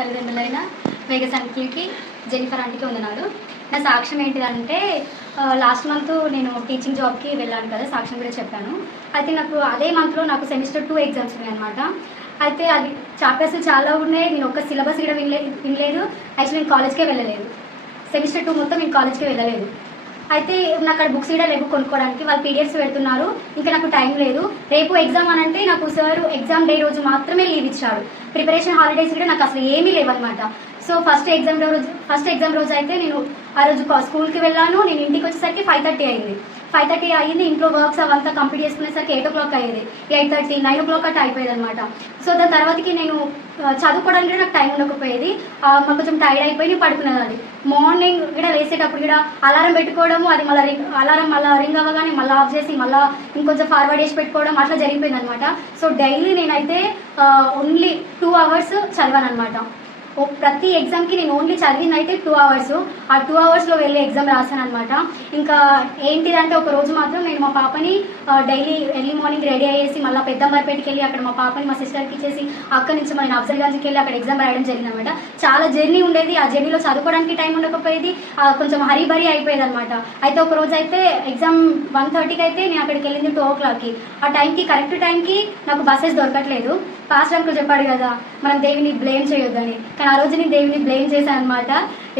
తల్లిదండ్రులైన Vegas అంకుల్కి, Jennifer ఆంటీకి వందనాలు. నా సాక్ష్యం ఏంటిదంటే లాస్ట్ మంత్ నేను టీచింగ్ జాబ్కి వెళ్ళాను కదా, సాక్ష్యం కూడా చెప్పాను. అయితే నాకు అదే మంత్లో నాకు సెమిస్టర్ 2 ఎగ్జామ్స్ ఉన్నాయి అనమాట. అయితే అది చాప్టర్స్ చాలా ఉన్నాయి. నేను ఒక్క సిలబస్ కూడా వినలేదు. యాక్చువల్లీ నేను కాలేజ్కే వెళ్ళలేదు. సెమిస్టర్ 2 మొత్తం నేను కాలేజ్కే వెళ్ళలేదు. అయితే నాకు అక్కడ బుక్స్ కూడా లేవు కొనుక్కోవడానికి. వాళ్ళు పీడిఎఫ్స్ పెడుతున్నారు. ఇంకా నాకు టైం లేదు. రేపు ఎగ్జామ్ అని అంటే నాకు సార్ ఎగ్జామ్ డే రోజు మాత్రమే లీవ్ ఇచ్చాడు. ప్రిపరేషన్ హాలిడేస్ కూడా నాకు అసలు ఏమీ లేవన్నమాట. సో ఫస్ట్ ఎగ్జామ్ రోజు అయితే నేను ఆ రోజు స్కూల్కి వెళ్ళాను. నేను ఇంటికి వచ్చేసరికి 5:30 అయింది. 5:30 అయ్యింది. ఇంట్లో వర్క్స్ అవంతా కంప్లీట్ చేసుకునేసరికి 8 o'clock అయ్యేది. 8:30, 9 o'clock అట్లా అయిపోయేది అనమాట. సో దాని తర్వాతకి నేను చదువుకోవడానికి కూడా నాకు టైం ఉండకపోయేది. మాకు కొంచెం టైర్డ్ అయిపోయి నేను పడుకునేదాన్ని. మార్నింగ్ కూడా లేసేటప్పుడు కూడా అలారం పెట్టుకోవడము, అది అలారం మళ్ళీ రింగ్ అవ్వగానే మళ్ళీ ఆఫ్ చేసి మళ్ళీ ఇంకొంచెం ఫార్వర్డ్ చేసి పెట్టుకోవడం అట్లా జరిగిపోయింది అనమాట. సో డైలీ నేనైతే ఓన్లీ 2 hours చదివాను అనమాట. ప్రతి ఎగ్జామ్కి నేను ఓన్లీ చదివింది అయితే 2 hours. ఆ 2 hours వెళ్ళి ఎగ్జామ్ రాశాను అనమాట. ఇంకా ఏంటిదంటే ఒక రోజు మాత్రం నేను మా పాపని డైలీ ఎర్లీ మార్నింగ్ రెడీ అయ్యేసి మళ్ళీ పెద్దమ్మర్పేటకి వెళ్ళి అక్కడ మా పాపని మా సిస్టర్కి ఇచ్చేసి అక్కడి నుంచి మన అఫ్జల్గంజ్కి వెళ్ళి అక్కడ ఎగ్జామ్ రాయడం జరిగింది అనమాట. చాలా జర్నీ ఉండేది. ఆ జర్నీలో చదువుకోవడానికి టైం ఉండకపోయేది. కొంచెం హరీబరీ అయిపోయేది అనమాట. అయితే ఒక రోజు అయితే ఎగ్జామ్ 1:30కి అయితే నేను అక్కడికి వెళ్ళింది 2 o'clockకి. ఆ టైంకి కరెక్ట్ టైంకి నాకు బస్సెస్ దొరకట్లేదు. పాస్టర్ అంకుల్ చెప్పాడు కదా మనం దేవుని బ్లేమ్ చేయొద్దని, కానీ ఆ రోజు నేను దేవుని బ్లేమ్ చేశాను అనమాట.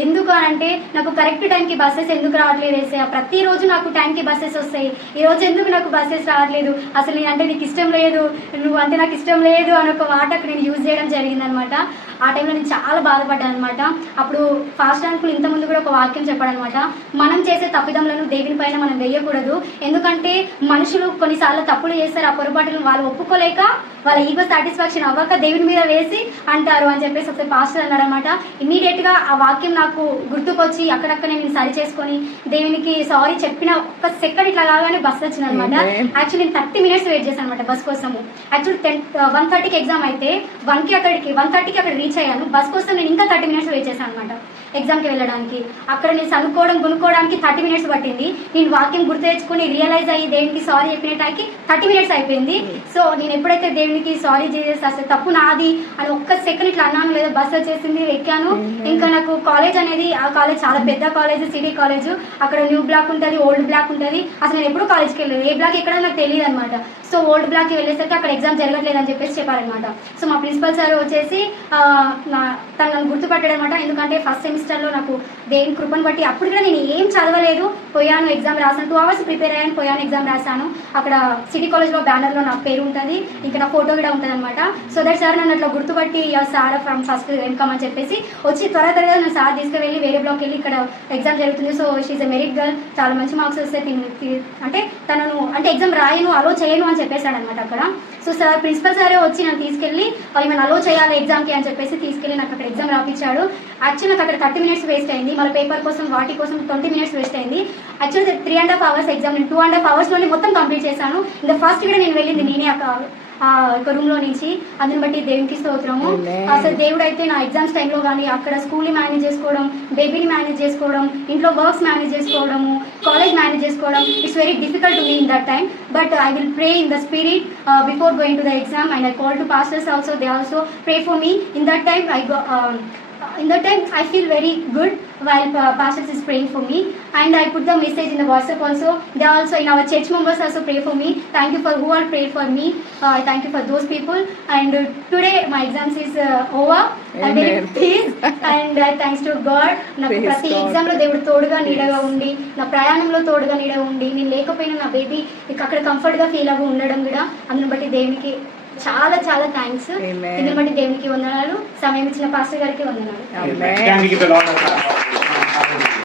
ఎందుకు అని అంటే నాకు కరెక్ట్ టైంకి బస్సెస్ ఎందుకు రావట్లేదు వేసే, ప్రతిరోజు నాకు టైంకి బస్సెస్ వస్తాయి, ఈ రోజు ఎందుకు నాకు బస్సెస్ రావట్లేదు, అసలు నేను అంటే నీకు ఇష్టం లేదు, నువ్వు అంటే నాకు ఇష్టం లేదు అని ఒక మాటకు నేను యూజ్ చేయడం జరిగిందనమాట. ఆ టైంలో నేను చాలా బాధపడ్డాను అనమాట. అప్పుడు ఫాస్ట్ అంకుల్ ఇంతకుముందు కూడా ఒక వాక్యం చెప్పాడనమాట, మనం చేసే తప్పిదములను దేవుని పైన మనం వేయకూడదు. ఎందుకంటే మనుషులు కొన్నిసార్లు తప్పులు చేస్తారు. ఆ పొరపాటులను వాళ్ళు ఒప్పుకోలేక వాళ్ళ ఈగో సాటిస్ఫాక్షన్ అవ్వక దేవుని మీద వేసి అంటారు అని చెప్పేసి ఒకసారి పాస్టర్ అన్నాడు అనమాట. ఇమ్మీడియట్గా ఆ వాక్యం నాకు గుర్తుకొచ్చి అక్కడక్కడే నేను సరి చేసుకొని దేవునికి సారీ చెప్పిన ఒక సెకండ్ ఇట్లా కాగానే బస్ వచ్చింది అనమాట. యాక్చువల్లీ నేను 30 minutes వెయిట్ చేశాను అనమాట బస్ కోసము. యాక్చువల్లీ 1:30కి ఎగ్జామ్ అయితే 1:30కి అక్కడ రీచ్ అయ్యాను. బస్ కోసం నేను ఇంకా 30 minutes వెయిట్ చేశాను అనమాట ఎగ్జామ్కి వెళ్ళడానికి. అక్కడ నేను గునుక్కోవడానికి 30 minutes పట్టింది. నేను వాక్యం గుర్తు తెచ్చుకొని రియలైజ్ అయ్యి దేవునికి సారీ చెప్పిన టైంకి 30 minutes అయిపోయింది. సో నేను ఎప్పుడైతే దేవునికి సారీ చేసేసి అసలు తప్పు నాది అని ఒక్క సెకండ్ ఇట్లా అన్నాను లేదా బస్ వచ్చేసింది, ఎక్కాను. ఇంకా నాకు కాలేజ్ అనేది, ఆ కాలేజ్ చాలా పెద్ద కాలేజ్, సిటీ కాలేజ్. అక్కడ న్యూ బ్లాక్ ఉంటుంది, ఓల్డ్ బ్లాక్ ఉంటుంది. అసలు నేను ఎప్పుడు కాలేజ్కి వెళ్ళలేదు, ఏ బ్లాక్ ఎక్కడ నాకు తెలియదు అనమాట. సో ఓల్డ్ బ్లాక్కి వెళ్ళేసరికి అక్కడ ఎగ్జామ్ జరగట్లేదు అని చెప్పేసి చెప్పారనమాట. సో మా ప్రిన్సిపల్ సార్ వచ్చేసి తను నన్ను గుర్తుపట్టాడు అనమాట. ఎందుకంటే ఫస్ట్ సెమిస్టర్లో నాకు దేవుని కృపను బట్టి అప్పుడు కూడా నేను ఏం చదవలేదు, పోయాను ఎగ్జామ్ రాసాను. 2 hours ప్రిపేర్ అయ్యాను, పోయాను ఎగ్జామ్ రాశాను. అక్కడ సిటీ కాలేజ్లో బ్యానర్లో నా పేరు ఉంటుంది, ఇంకా నా ఫోటో కూడా ఉంటుంది అనమాట. సో దట్ సార్ నన్ను అట్లా గుర్తుపట్టి సార్ ఫ్రమ్ ఫస్ట్ వెల్కమ్ అని చెప్పేసి వచ్చి త్వరగా నన్ను సార్ తీసుకువెళ్ళి వేరే బ్లాక్ వెళ్ళి ఇక్కడ ఎగ్జామ్ జరుగుతుంది. So she a merit girl, చాలా మంచి మార్క్స్ వస్తాయి, అంటే తనను అంటే ఎగ్జామ్ రాయను అలో చేయను అని చెప్పేశాడు అనమాట అక్కడ. సో సార్ ప్రిన్సిపల్ సారే వచ్చి నన్ను తీసుకెళ్ళి ఏమైనా అలో చేయాలి ఎగ్జామ్కి అని చెప్పేసి తీసుకెళ్ళి నాకు అక్కడ ఎగ్జామ్ రాపించాడు. యాక్చువల్లీ నాకు అక్కడ 30 minutes వేస్ట్ అయింది. మన పేపర్ కోసం వాటి కోసం 20 minutes వేస్ట్ అయింది. యాక్చువల్లీ 3.5 hours ఎగ్జామ్ నేను 2.5 hours మొత్తం కంప్లీట్ చేశాను. ఇంకా ఫస్ట్ కూడా నేను వెళ్ళింది నేనే ఒక రూమ్ లో నుంచి. అందుని బట్టి దేవునికి స్తోత్రము. అసలు దేవుడు అయితే నా ఎగ్జామ్స్ టైంలో కానీ అక్కడ స్కూల్ని మేనేజ్ చేసుకోవడం, బేబీని మేనేజ్ చేసుకోవడం, ఇంట్లో వర్క్స్ మేనేజ్ చేసుకోవడము, కాలేజ్ మేనేజ్ చేసుకోవడం, it's very difficult to me in that time. But I will pray in the spirit before going to the exam, and I call to pastors also, they also pray for me. In that time I feel very good while pastors is praying for me, and I put the message in the WhatsApp also. They also in our church members also pray for me. Thank you for who all prayed for me. I thank you for those people. And today my exams is over. I'm very pleased, and thanks to God. నాకు ప్రతి exam లో దేవుడు తోడుగా నీడగా ఉండి, నా ప్రయాణంలో తోడుగా నీడగా ఉండి, నేను లేకపోయినా నా బేబీ అక్కడ కంఫర్ట్ గా ఫీల్ అవ్వ ఉండడం కూడా, అందుని బట్టి దేవునికి చాలా చాలా థ్యాంక్స్. దీన్ని బట్టి దేవునికి వందనాలు. సమయం ఇచ్చిన పాస్టర్ గారికి వందనాలు.